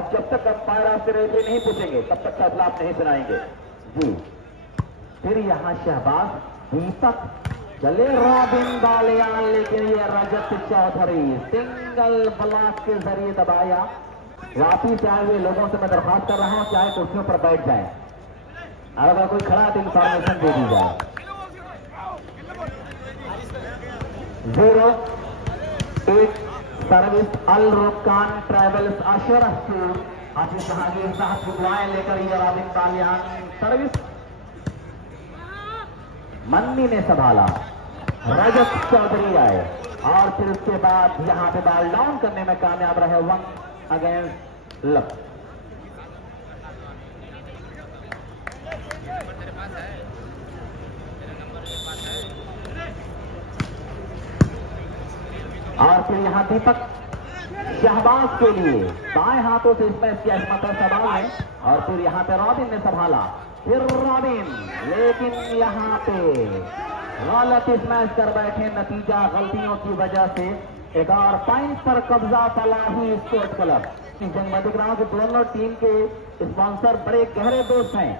और जब तक अंपायर आपसे रेफरी नहीं पूछेंगे तब तक फैसला आप नहीं सुनाएंगे जी। फिर यहाँ शहबाज, दीपक, चले रॉबिन बालियान, लेकिन ये रजत चौधरी सिंगल ब्लॉक के जरिए दबाया। वापिस आए हुए लोगों से मैं दरख्वास्त कर रहा हूं चाहे कुर्सियों पर बैठ जाए, और अगर कोई खड़ा है तो इंफॉर्मेशन दे दी जाए। 0-1 सर्विस अल रुकान ट्रैवल्स अशरफपुर हाफिज जहांगीर साहब की दुआएं लेकर ये रॉबिन बालियान सर्विस मन्नी ने संभाला, रजत चौधरी आए और फिर उसके बाद यहां पे बॉल डाउन करने में कामयाब रहे 1 अगेंस्ट लक। और फिर यहां दीपक शहबाज के लिए बाएं हाथों से स्मैश किया सवाल है, और फिर यहां पे रॉबिन ने संभाला, फिर रॉबिन, लेकिन यहां पे गलत स्मैश कर बैठे, नतीजा गलतियों की वजह से एक और पॉइंट पर कब्जा फलाही स्पोर्ट्स क्लब। जंगबंदी ग्राउंड के दोनों टीम के स्पॉन्सर बड़े गहरे दोस्त हैं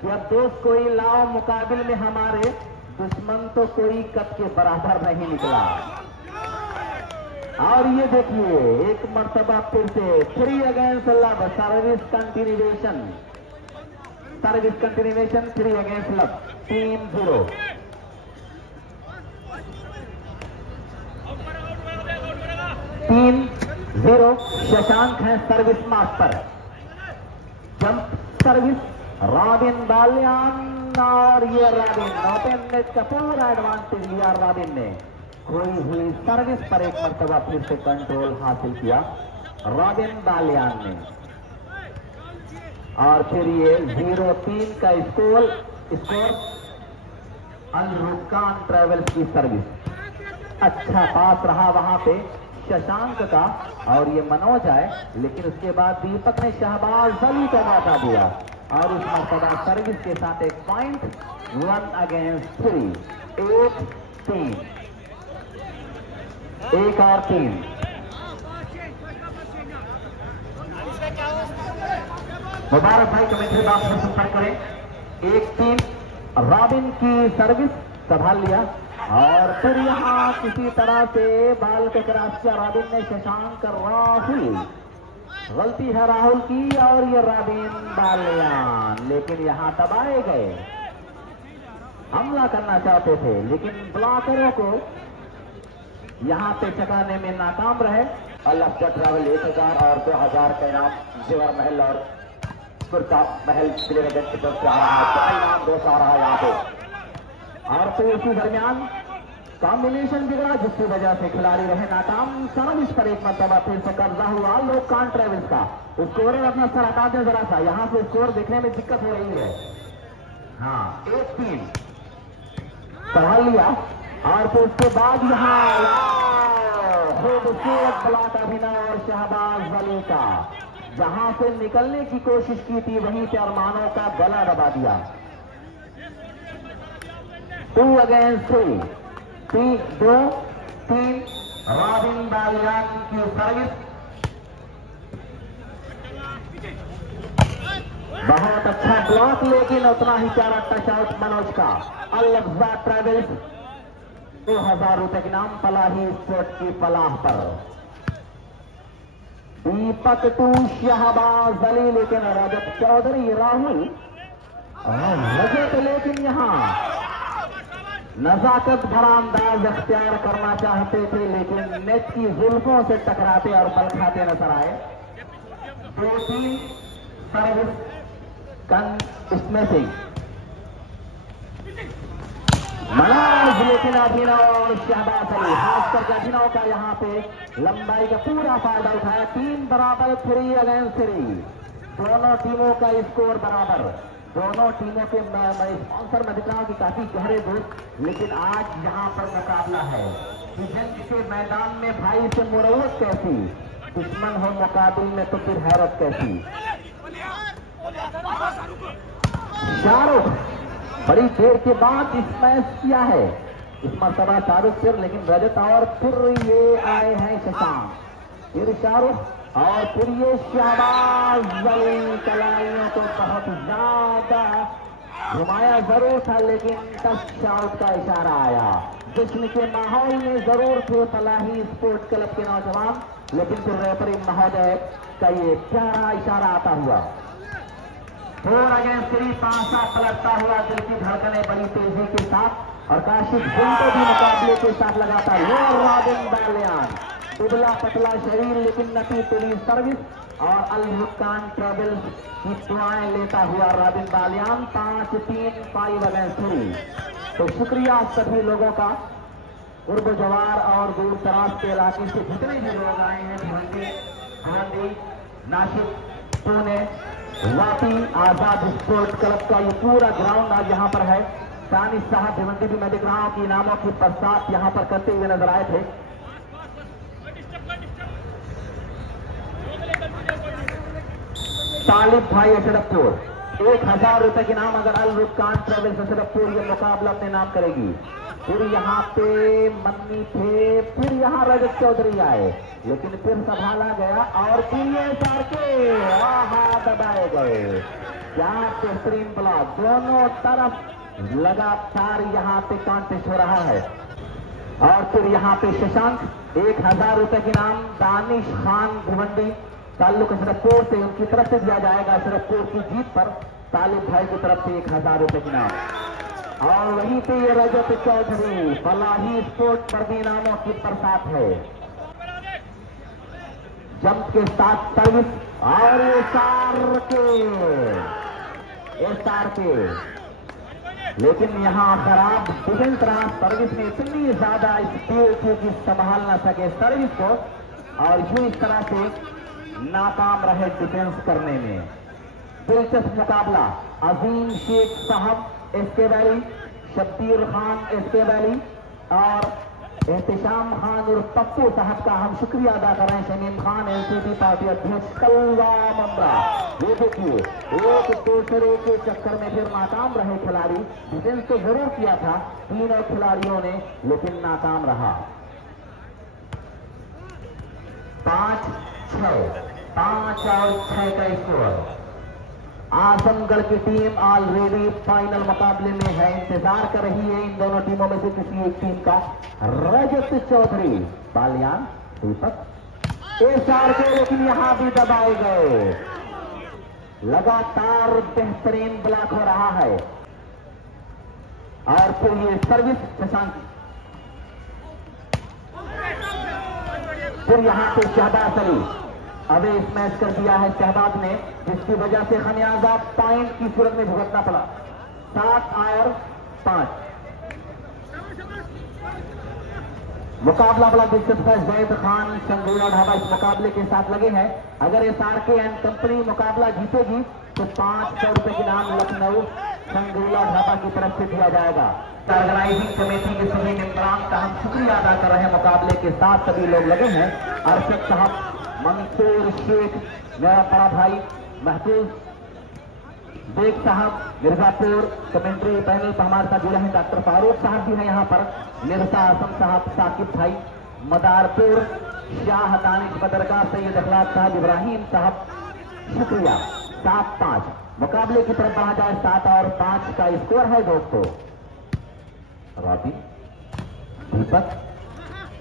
कि अब दोस्त कोई लाओ मुकाबिल में हमारे दुश्मन तो कोई कद के बराबर नहीं निकला। और ये देखिए एक मर्तबा फिर से 3 अगेंस्ट लब, सर्विस कंटिन्यूएशन 3 अगेंस्ट लब, 3-0। शशांक है service master. Jump service Robin Baliyan, और ये रॉबिन ओपन नेट का पूरा एडवांटेज लिया रॉबिन ने। खोई हुई सर्विस पर एक मर्तबा फिर से कंट्रोल हासिल किया रॉबिन बालियान ने, और फिर ये 0-3 का स्कोर अल रुकान ट्रैवल्स की सर्विस। अच्छा पास रहा वहां पे शशांक का, और ये मनोज आए, लेकिन उसके बाद दीपक ने शहबाज अली को मौका दिया, और इस मर्तबा सर्विस के साथ एक पॉइंट 1 अगेंस्ट 3, 1-3, 1 और 3। मुबारक भाई कमेंट्री बॉक्स में संपर्क करें। 1-3 रॉबिन की सर्विस संभाल लिया, और फिर यहाँ किसी तरह से बाल को क्रॉस किया रॉबिन ने। शशांक राहुल, गलती है राहुल की, और ये रॉबिन बालियान, लेकिन यहाँ दबाए गए। हमला करना चाहते थे लेकिन ब्लॉकरों को यहाँ पे चकाने में नाकाम रहे। अल्लाह ट्रैवल 1000 और 2000 का इनाम जेवर महल और कुर्ता महल किलेगंज की तरफ से आ रहा है, इनाम 200 आ रहा है यहाँ पे। और फिर इसी दरमियान कॉम्बिनेशन बिगड़ा, जिसकी वजह से खिलाड़ी रहे नाकाम। सर्विस पर एक मरतबा फिर से कब्जा हुआ लोकान ट्रैवल्स का। स्कोर अपना सर हटा दें जरा सा, यहाँ से स्कोर देखने में दिक्कत हो रही है। हाँ 1-3 संभाल लिया, और फिर उसके बाद यहाँ खूबसूरत ब्लॉक अभिनव और शहबाज अली का, जहां से निकलने की कोशिश की थी वहीं से अरमानों का गला दबा दिया। 2 अगेंस्ट 3, 2-3 रॉबिन बालियान की सर्विस। बहुत अच्छा ब्लॉक, लेकिन उतना ही प्यारा टच आउट मनोज का। अल-लफ्जा ट्रैवल्स 2000 रुपए के नाम फलाही स्पोर्ट की फलाह पर। दीपक टू शहबाज अली, लेकिन रजत चौधरी राहुल रजत, लेकिन यहाँ नजाकत भरा अंदाज अख्तियार करना चाहते थे, लेकिन नेट की जुल्फों से टकराते और बल खाते नजर आए। 2-3 सर्विस स्मैशिंग मनोज, लेकिन अभिनव और शहबाज अली, खास करके अभिनव का यहाँ पे लंबाई का पूरा फायदा उठाया। 3 बराबर, 3 अगेंस्ट 3, दोनों टीमों का स्कोर बराबर। दोनों टीमों के स्पॉन्सर मैं दिख रहा हूं कि काफी गहरे दोस्त, लेकिन आज यहाँ पर मुकाबला है कि जंग के मैदान में भाई से मुरवत कैसी, दुश्मन हो मुकाबिल में तो फिर हैरत कैसी। शाहरुख बड़ी देर के बाद स्मैश किया है इस मरतबा शाहरुख फिर, लेकिन रजत, और फिर ये आए हैं शशांक, फिर शाहरुख, और फिर ये शहबाज नवाजुल कलाइयों को बहुत ज्यादा घुमाया जरूर था, लेकिन टच आउट का इशारा आया। जश्न के माहौल में जरूर थे फलाही स्पोर्ट क्लब के नौजवान, लेकिन फिर रेफरी महोदय का ये प्यारा इशारा आता हुआ 4 अगेंस्ट 3 पासा पलटता हुआ दिल की धड़कने बड़ी तेजी के साथ और काशिफ जिनको भी मुकाबले के साथ लगातार ये रॉबिन बालियान दुबला पतला शरीर लेकिन नटी तुली सर्विस और अल रुकान ट्रेवल्स की दुआएं लेता हुआ रॉबिन बालियान 5-3 5 अगेंस्ट 3। तो शुक्रिया सभी लोगों का, उर्ब जवार और दूर दराज के इलाके से जितने भी लोग आए हैं, भिवंडी, नासिक, पुणे, वापी आजाद स्पोर्ट क्लब का ये पूरा ग्राउंड आज यहाँ पर है। सानिश साहब भिवंडी भी मैं देख रहा हूँ कि इनामों की बरसात यहाँ पर करते हुए नजर आए थे। तालिब भाई अशरफपुर 1000 रुपए के नाम अगर अल रुकान ट्रेवल्स अशरफपुर ये मुकाबला अपने नाम करेगी। फिर यहाँ पे मन्नी थे, फिर यहाँ रजत चौधरी आए, लेकिन फिर संभाला गया और फिर ये सार के दबाए गए। क्या बेहतरीन ब्लॉक, दोनों तरफ लगातार यहाँ पे कॉन्टेस्ट हो रहा है। और फिर यहाँ पे शशांक 1000 रुपए के नाम दानिश खान भिवंडी ताल्लुक अशरफपुर से उनकी तरफ से दिया जाएगा। अशरफपुर की जीत पर तालिब भाई की तरफ से 1000 रुपए के नाम। और वहीं पे ये रजत चौधरी फलाही स्पोर्ट पर भी इनामों की बरसात है। जंप के साथ सर्विस और एसआर के लेकिन यहाँ खराब डिफेंस रहा। सर्विस में इतनी ज्यादा स्पीड थी कि संभाल ना सके सर्विस को और यूं इस तरह से नाकाम रहे डिफेंस करने में। दिलचस्प मुकाबला Azeem Shaikh Sahab SK Valley, Shabbir Khan SK Valley और एहतिशाम खान और पप्पू साहब का हम शुक्रिया अदा कर रहे हैं। शमीम खान एनसीपी पार्टी अध्यक्ष कलवा ममरा। ये देखिए एक दूसरे के चक्कर में फिर नाकाम रहे खिलाड़ी। डिफेंस तो जरूर किया था तीनों खिलाड़ियों ने, लेकिन नाकाम रहा। 5 और 6 का स्कोर। आजमगढ़ की टीम ऑलरेडी फाइनल मुकाबले में है, इंतजार कर रही है इन दोनों टीमों में से किसी एक टीम का। रजत चौधरी बालियान दीपक एसआर के, लेकिन यहां भी दबाए गए। लगातार बेहतरीन ब्लॉक हो रहा है। और फिर ये सर्विस शशांक, फिर यहां पे शहबाज अली अबे मैच कर दिया है शहबाज ने, जिसकी वजह से खमियाजा पॉइंट की सूरत में भुगतना पड़ा। 7 और 5 मुकाबला बड़ा दिलचस्प है। जैद खान संगरूला ढाबा इस मुकाबले के साथ लगे हैं। अगर एसआरके एंड कंपनी मुकाबला जीतेगी तो 500 रुपए के नाम लखनऊ संगरूला ढाबा की तरफ से दिया जाएगा। ऑर्गेनाइजिंग कमेटी के सभी मेंबरान का हम शुक्रिया अदा कर रहे हैं। मुकाबले के साथ सभी लोग लगे हैं। अरशद साहब, मंसूर शेख, मेरा बड़ा भाई महफूज बेग साहब मिर्जापुर, कमेंट्री पैनल पर हमारे साथ जुड़े हैं डॉक्टर फारूक साहब भी हैं यहाँ पर, मिर्जा आसम साहब, साकिब भाई मदारपुर, शाह दानिश बदरगाह, सैयद अखलाक साहब, इब्राहिम साहब, शुक्रिया। 7-5 मुकाबले की तरफ बढ़ा जाए। 7 और 5 का स्कोर है दोस्तों। रॉबिन, दीपक,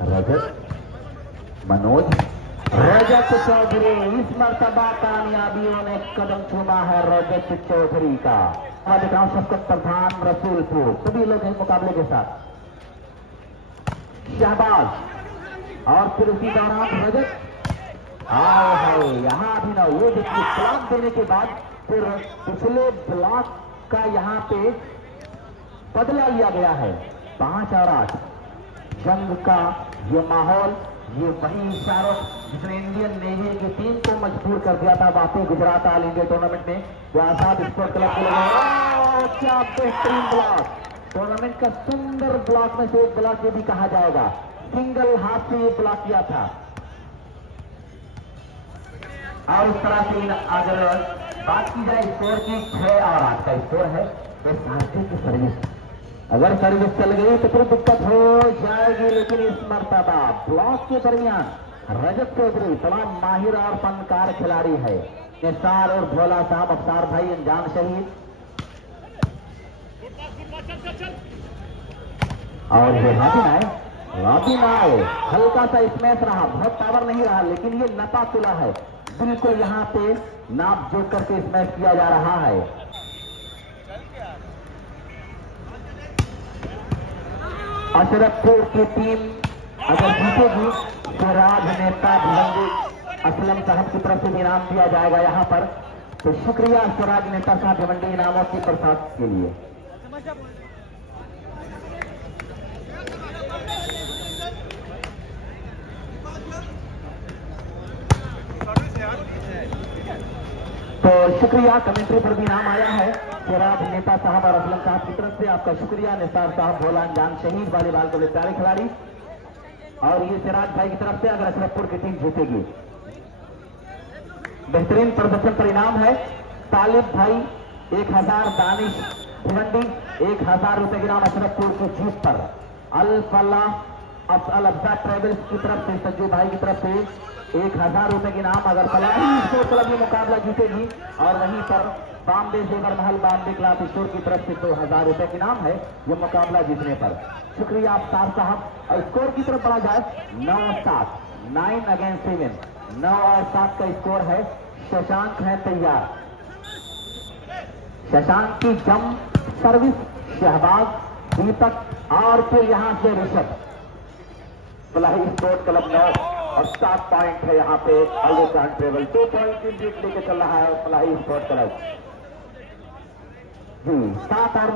रजत, मनोज, रजत चौधरी। इस मर्तबा कामयाबियों ने कदम चूमा है रजत चौधरी का। मैं देख रहा हूं शफकत प्रधान रसूलपुर, सभी लोग इस मुकाबले के साथ। शहबाज और फिर उसी दौरान रजत। हाय यहां भी ना, ये देखिए ब्लॉक देने के बाद फिर पिछले ब्लॉक का यहां पे बदला लिया गया है। 5 और 8 जंग का ये माहौल, ये वही इशारा जिसने इंडियन नेवी की टीम को मजबूर कर दिया था Vapi Gujarat all India tournament में। वो आजाद स्पोर्ट क्लब के लिए क्या बेहतरीन ब्लॉक, टूर्नामेंट का सुंदर ब्लॉक में से एक ब्लॉक ये भी कहा जाएगा। सिंगल हाथ से ये ब्लॉक किया था। और इस तरह से अगर बात की जाए स्कोर की 6 और 8 का स्कोर है। तो भारतीय की सर्विस, अगर सर्विस चल गई तो फिर दिक्कत हो जाएगी, लेकिन इस मर्तबा ब्लॉक के दरमियान रजत चौधरी तमाम माहिर और फनकार खिलाड़ी है। निसार और भोला साहब, अफसार भाई अनजान शहीद। और ये रॉबिन आए, हल्का सा स्मैश रहा, बहुत पावर नहीं रहा, लेकिन ये नपा तुला है, बिल्कुल यहाँ पे नाप जोड़ करके स्मैश किया जा रहा है। अशरफपुर की टीम अगर जीतेगी तो राज नेता भिवंडी असलम साहब की तरफ से इनाम दिया जाएगा यहाँ पर। तो शुक्रिया स्वराज नेता साहब भिवंडी इनामों की प्रसाद के लिए। तो शुक्रिया, कमेंट्री पर भी नाम आया है स्वराज नेता साहब और असलम साहब की तरफ से। आपका शुक्रिया। निसार साहब भोला अनजान शहीद वॉलीबॉल के प्यारे खिलाड़ी। और ये सिराज भाई की तरफ से अगर अशरफपुर की टीम जीतेगी, बेहतरीन प्रदर्शन पर इनाम है। तालिब भाई 1000, दानिश भिवंडी 1000 रुपए के इनाम अशरफपुर की जीत पर। अल अफजा ट्रेवल्स की तरफ से सज्जू भाई की तरफ से 1000 रुपए के इनाम अगर फलाही स्पोर्ट क्लब ये मुकाबला जीतेगी। और वहीं पर बॉम्बे जेवर महल बॉम्बे क्लास स्टोर की तरफ से 2000 रुपए के इनाम है ये मुकाबला जीतने पर। शुक्रिया अफसार साहब। और स्कोर की तरफ बढ़ा जाए 9-7, 9 अगेंस्ट 7, 9 और 7 का स्कोर है। शशांक है तैयार, शशांक की जम सर्विस, शहबाज, दीपक और फिर यहां से ऋषभ। फलाही स्पोर्ट क्लब 9 और 7 पॉइंट है यहाँ पे। अल्वेस्टान ट्रेवल 2 पॉइंट की जीत लेके चल रहा है फलाही स्पोर्ट क्लब जी। 7 और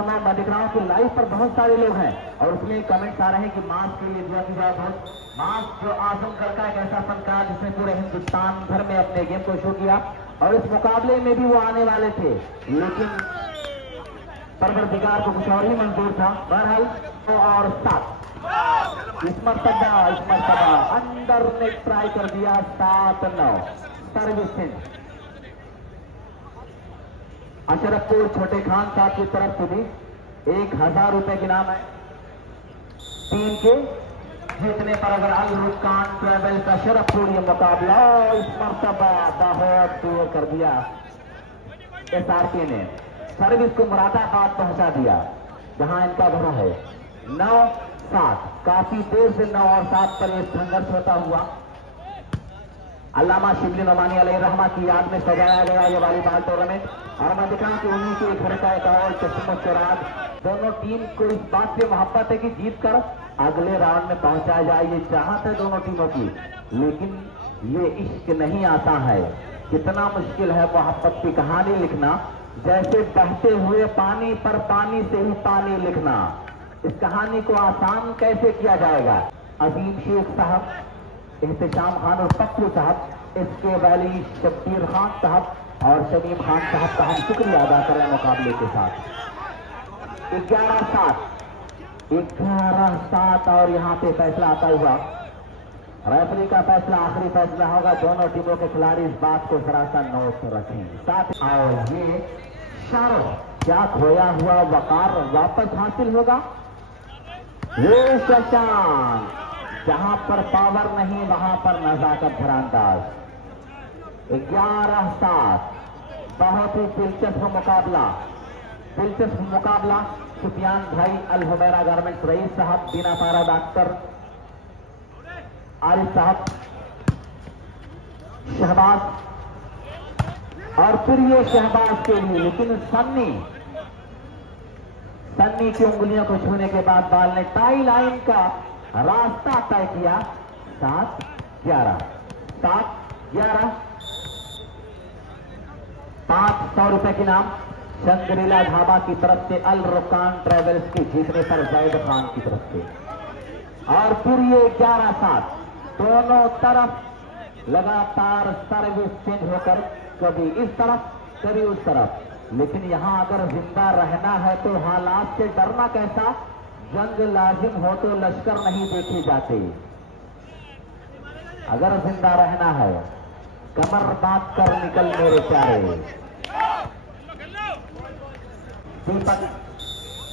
9 मैं दिख रहा हूँ कि लाइव पर बहुत सारे लोग हैं और उसमें कमेंट्स आ रहे हैं कि मास्क के लिए दुआ बहुत। मास्क जो आजम का एक ऐसा फनकार जिसने पूरे हिंदुस्तान भर में अपने गेम को शो किया और इस मुकाबले में भी वो आने वाले थे, लेकिन परवरदिगार को कुछ और ही मंजूर था। बहरहाल 9 और 7 इस मर्तबा अंदर ने ट्राई कर दिया। 7-9 सर्विसिंग अशरफपुर छोटे खान साहब की तरफ से भी 1000 रुपए के इनाम है। टीम के जीतने पर अगर अल रुकान ट्रेवल्स अशरफपुर ये मुकाबला इस मर्तबा बहुत दूर कर दिया। एसआरके ने सर्विस को मुरादाबाद पहुंचा दिया जहां इनका घर है। 9-7 काफी देर से 9 और 7 पर यह संघर्ष होता हुआ अल्लामा शिबली नोमानी अलैहिर्रहमा की याद में सजाया गया ये वॉलीबॉल टूर्नामेंट। और मैं दिखा कि उन्हीं के घर का एक और चश्मो चराग। दोनों टीम को इस बात से मोहब्बत है कि जीत कर अगले राउंड में पहुंचाया जाए, ये चाहत है दोनों टीमों की, लेकिन ये इश्क नहीं आता है। कितना मुश्किल है मोहब्बत की कहानी लिखना, जैसे बहते हुए पानी पर पानी से ही पानी लिखना। इस कहानी को आसान कैसे किया जाएगा। अजीम शेख साहब, एहतशाम खान और पप्पू साहब, इसके वैली शब्बीर खान साहब और शमीम खान साहब का हम शुक्रिया अदा करें मुकाबले के साथ। 11-7 और यहाँ पे फैसला आता हुआ, रेफरी का फैसला आखिरी फैसला होगा। दोनों टीमों के खिलाड़ी इस बात को जरा सा नोट रखें। साथ और ये शर क्या खोया हुआ वकार वापस हासिल होगा। ये शशांक जहां पर पावर नहीं वहां पर नजाकत भरा अंदाज। 11-7 बहुत ही दिलचस्प मुकाबला। सुफियान भाई अल हुमैरा गारमेंट्स रईस साहब, बीना पारा डॉक्टर आरिफ साहब, शहबाज और फिर ये शहबाज के लिए, लेकिन सन्नी की उंगलियों को छूने के बाद बाल ने टाई लाइन का रास्ता तय किया। 7-11 500 रुपए के नाम शंकरीला ढाबा की तरफ से अल रुकान ट्रेवल्स की जीतने पर जैद खान की तरफ से। और फिर ये 11-7 दोनों तरफ लगातार सर्विस चेंज होकर कभी इस तरफ कभी उस तरफ। लेकिन यहां अगर जिंदा रहना है तो हालात से डरना कैसा। जंग लाजिम हो तो लश्कर नहीं देखे जाते। अगर जिंदा रहना है कमर बांध कर निकल मेरे प्यारे। दीपक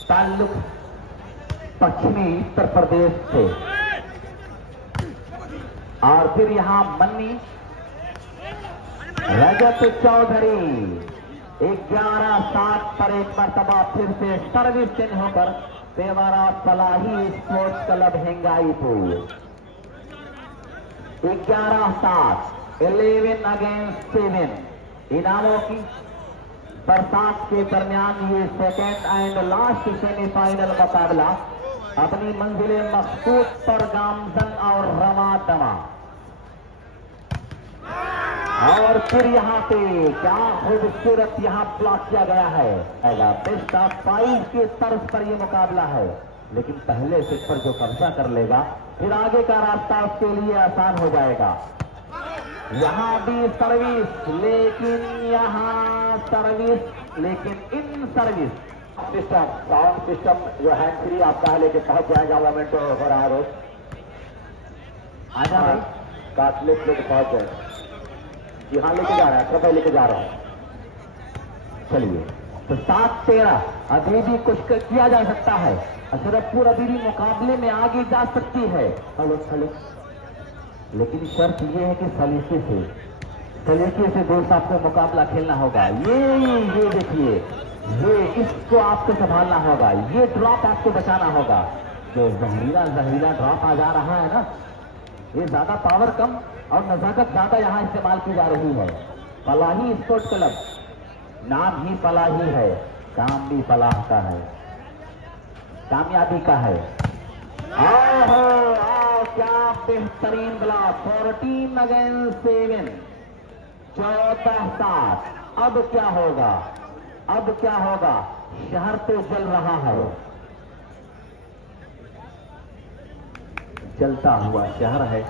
ताल्लुक पश्चिमी उत्तर प्रदेश से। और फिर यहां मन्नी रजत चौधरी 11-7 पर एक मरतबा फिर से सर्विस चिन्ह होकर पेवारा फलाही स्पोर्ट्स क्लब हिंगाईपुर। 11-7 11 अगेंस्ट 7 इनामों की बरसात के दरमियान ये सेकेंड एंड लास्ट सेमीफाइनल मुकाबला अपनी मंजिले मखसूद पर गामजन और रमा दमा। और फिर यहाँ पे क्या खूबसूरत यहाँ ब्लॉक किया गया है। बेस्ट ऑफ 5 के तर्ज पर यह मुकाबला है, लेकिन पहले सेट पर जो कब्जा कर लेगा फिर आगे का रास्ता उसके लिए आसान हो जाएगा। यहाँ भी सर्विस, लेकिन यहाँ सर्विस, लेकिन in service system sound system जो हैंड फ्री आपका है, लेके पहुंच जाएगा। मोमेंट हो रहा है रोज आजा भाई काटले लेके पहुंच जाए। यहाँ लेके जा रहा है, ट्रॉफी लेके जा रहा है। चलिए तो 7-13 अभी भी कुछ किया जा सकता है। अशरफपुर अभी भी मुकाबले में आगे जा सकती है। हेलो लेकिन शर्त ये है कि सलीके से दोस्त आपको मुकाबला खेलना होगा। ये देखिए, ये इसको आपको संभालना होगा, ये ड्रॉप आपको बचाना होगा। जो जहरीला ड्रॉप आ जा रहा है ना, ये ज्यादा पावर कम और नजाकत ज्यादा यहाँ इस्तेमाल की जा रही है। फलाही स्पोर्ट्स क्लब, नाम ही फलाही है, काम भी फलाह का है, कामयाबी का है। आओ क्या बेहतरीन ब्लॉक। 14 अगेंस्ट 7 14-7। अब क्या होगा? शहर तो जल रहा है, जलता हुआ शहर है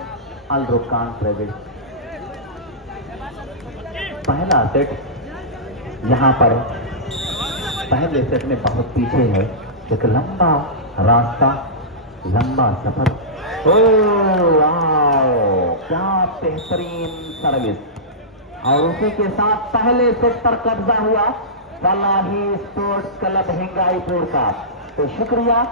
अल रुकान प्राइवेट। पहला सेट यहां पर पहले सेट में बहुत पीछे है, एक लंबा रास्ता, लंबा सफर। क्या बेहतरीन सर्विस। और उसी के साथ पहले सेट पर कब्जा हुआ फलाही स्पोर्ट्स क्लब हिंगाईपुर का। तो शुक्रिया।